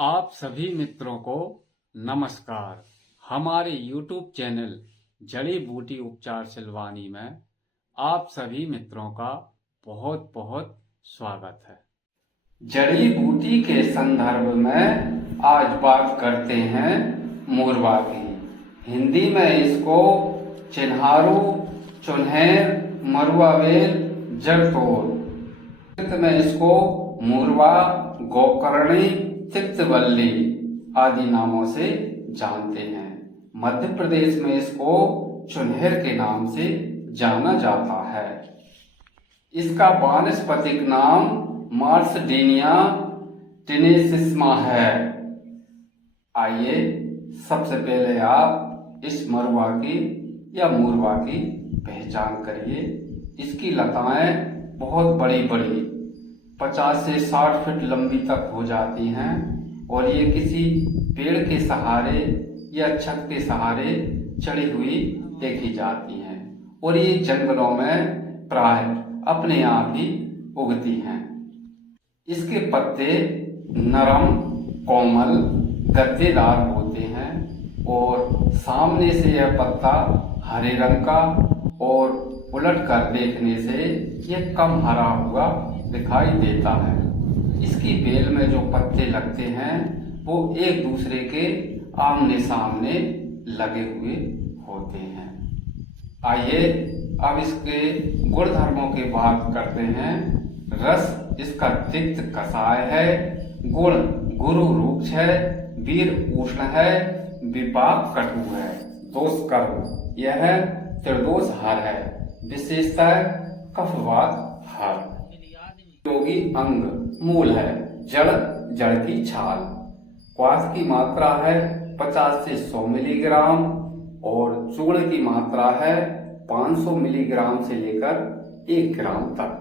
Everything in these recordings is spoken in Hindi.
आप सभी मित्रों को नमस्कार। हमारे YouTube चैनल जड़ी बूटी उपचार सिलवानी में आप सभी मित्रों का बहुत बहुत स्वागत है। जड़ी बूटी के संदर्भ में आज बात करते हैं मोरवा की। हिंदी में इसको चिन्हारू, चुन्हेर, मरुआ वेल, जड़तोड़, संस्कृत में इसको मोरवा, गोकर्णी, चित्तवल्ली आदि नामों से जानते हैं। मध्य प्रदेश में इसको चुन्हेर के नाम से जाना जाता है। इसका वानस्पतिक नाम मार्सडेनिया टेनेसिस्मा है। आइए सबसे पहले आप इस मरुआ की या मोरवा की पहचान करिए। इसकी लताएं बहुत बड़ी बड़ी 50 से 60 फीट लंबी तक हो जाती हैं और ये किसी पेड़ के सहारे या छत के सहारे चढ़ी हुई देखी जाती हैं और ये जंगलों में प्राय अपने आप ही उगती हैं। इसके पत्ते नरम, कोमल, गद्देदार होते हैं और सामने से यह पत्ता हरे रंग का और उलट कर देखने से यह कम हरा हुआ दिखाई देता है। इसकी बेल में जो पत्ते लगते हैं वो एक दूसरे के आमने सामने लगे हुए होते हैं। आइए अब इसके गुण धर्मों की बात करते हैं। रस इसका तिक्त कसाय है, गुण गुरु रूक्ष है, वीर उष्ण है, विपाक कटु है, दोष कर्म यह त्रिदोष हर है, विशेषता कफवात हर। उपयोगी अंग मूल है, जड़ जड़ की छाल। क्वास की मात्रा है 50 से 100 मिलीग्राम और चूर्ण की मात्रा है 500 मिलीग्राम से लेकर 1 ग्राम तक।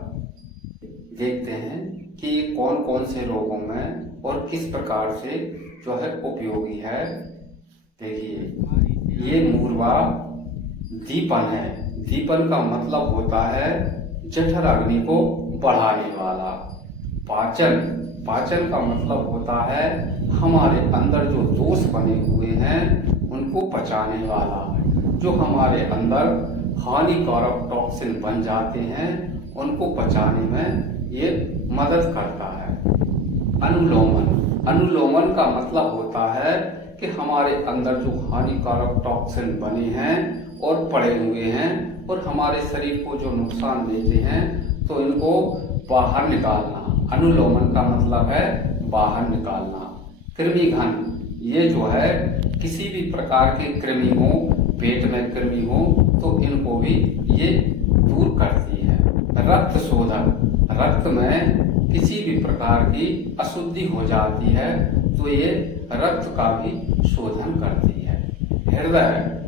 देखते हैं कि कौन कौन से रोगों में और किस प्रकार से जो है उपयोगी है। देखिए, ये मोरवा दीपन है। दीपन का मतलब होता है जठर अग्नि को बढ़ाने वाला। पाचन, पाचन का मतलब होता है हमारे अंदर जो दोष बने हुए हैं उनको पचाने वाला। जो हमारे अंदर हानिकारक टॉक्सिन बन जाते हैं उनको पचाने में ये मदद करता है। अनुलोमन, अनुलोमन का मतलब होता है कि हमारे अंदर जो हानिकारक टॉक्सिन बने हैं और पड़े हुए हैं और हमारे शरीर को जो नुकसान देते हैं तो इनको बाहर निकालना। अनुलोमन का मतलब है बाहर निकालना। कृमिघन, ये जो है किसी भी प्रकार के कृमि हो, पेट में कृमि हो तो इनको भी ये दूर करती है। रक्त शोधन, रक्त में किसी भी प्रकार की अशुद्धि हो जाती है तो ये रक्त का भी शोधन करती है। हृदय,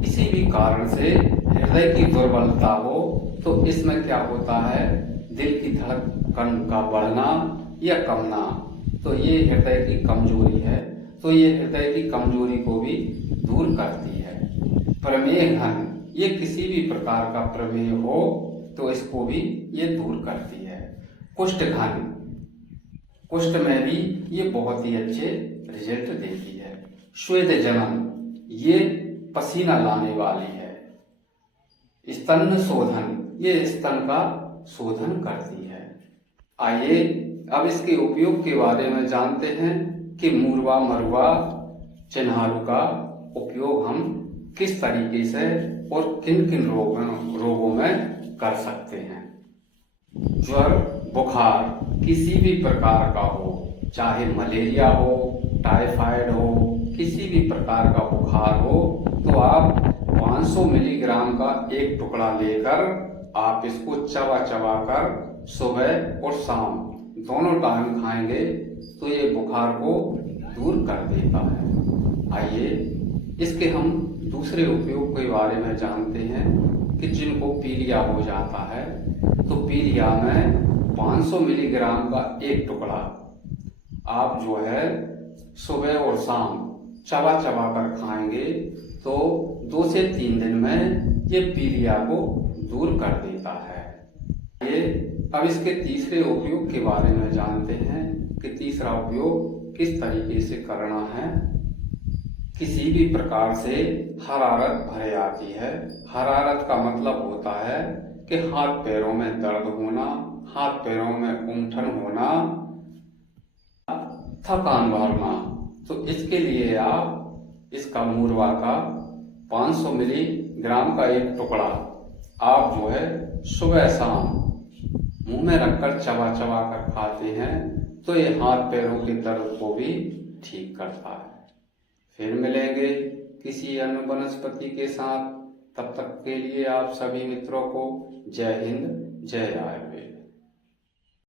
किसी भी कारण से हृदय की दुर्बलता हो तो इसमें क्या होता है, दिल की धड़कन का बढ़ना या कमना, तो ये हृदय की कमजोरी है, तो ये हृदय की कमजोरी को भी दूर करती है। प्रमेह घन, ये किसी भी प्रकार का प्रमेह हो तो इसको भी ये दूर करती है। कुष्ठ घन, कुष्ठ में भी ये बहुत ही अच्छे रिजल्ट देती है। श्वेत जनन, ये पसीना लाने वाली है। स्तन शोधन, ये स्तन का शोधन करती है। आइए अब इसके उपयोग के बारे में जानते हैं कि मोरवा, मरुआ, चिन्हारू का उपयोग हम किस तरीके से और किन किन रोगों में कर सकते हैं। ज्वर, बुखार किसी भी प्रकार का हो, चाहे मलेरिया हो, टाइफाइड हो, किसी भी प्रकार का बुखार हो तो आप 500 मिलीग्राम का एक टुकड़ा लेकर आप इसको चबा चबा कर सुबह और शाम दोनों टाइम खाएंगे तो ये बुखार को दूर कर देता है। आइए इसके हम दूसरे उपयोग के बारे में जानते हैं कि जिनको पीलिया हो जाता है तो पीलिया में 500 मिलीग्राम का एक टुकड़ा आप जो है सुबह और शाम चबा चबा कर खाएंगे तो 2 से 3 दिन में ये पीलिया को दूर कर देता है। ये अब इसके तीसरे उपयोग के बारे में जानते हैं कि तीसरा उपयोग किस तरीके से करना है। किसी भी प्रकार से हरारत भरे आती है। हरारत का मतलब होता है कि हाथ पैरों में दर्द होना, हाथ पैरों में उमठन होना, थकान भरना। तो इसके लिए आप इसका मूरवा का 500 मिलीग्राम का एक टुकड़ा आप जो है सुबह शाम मुंह में रखकर चबा चबा कर खाते हैं तो ये हाथ पैरों के दर्द को भी ठीक करता है। फिर मिलेंगे किसी अन्य वनस्पति के साथ। तब तक के लिए आप सभी मित्रों को जय हिंद, जय आयुर्वेद।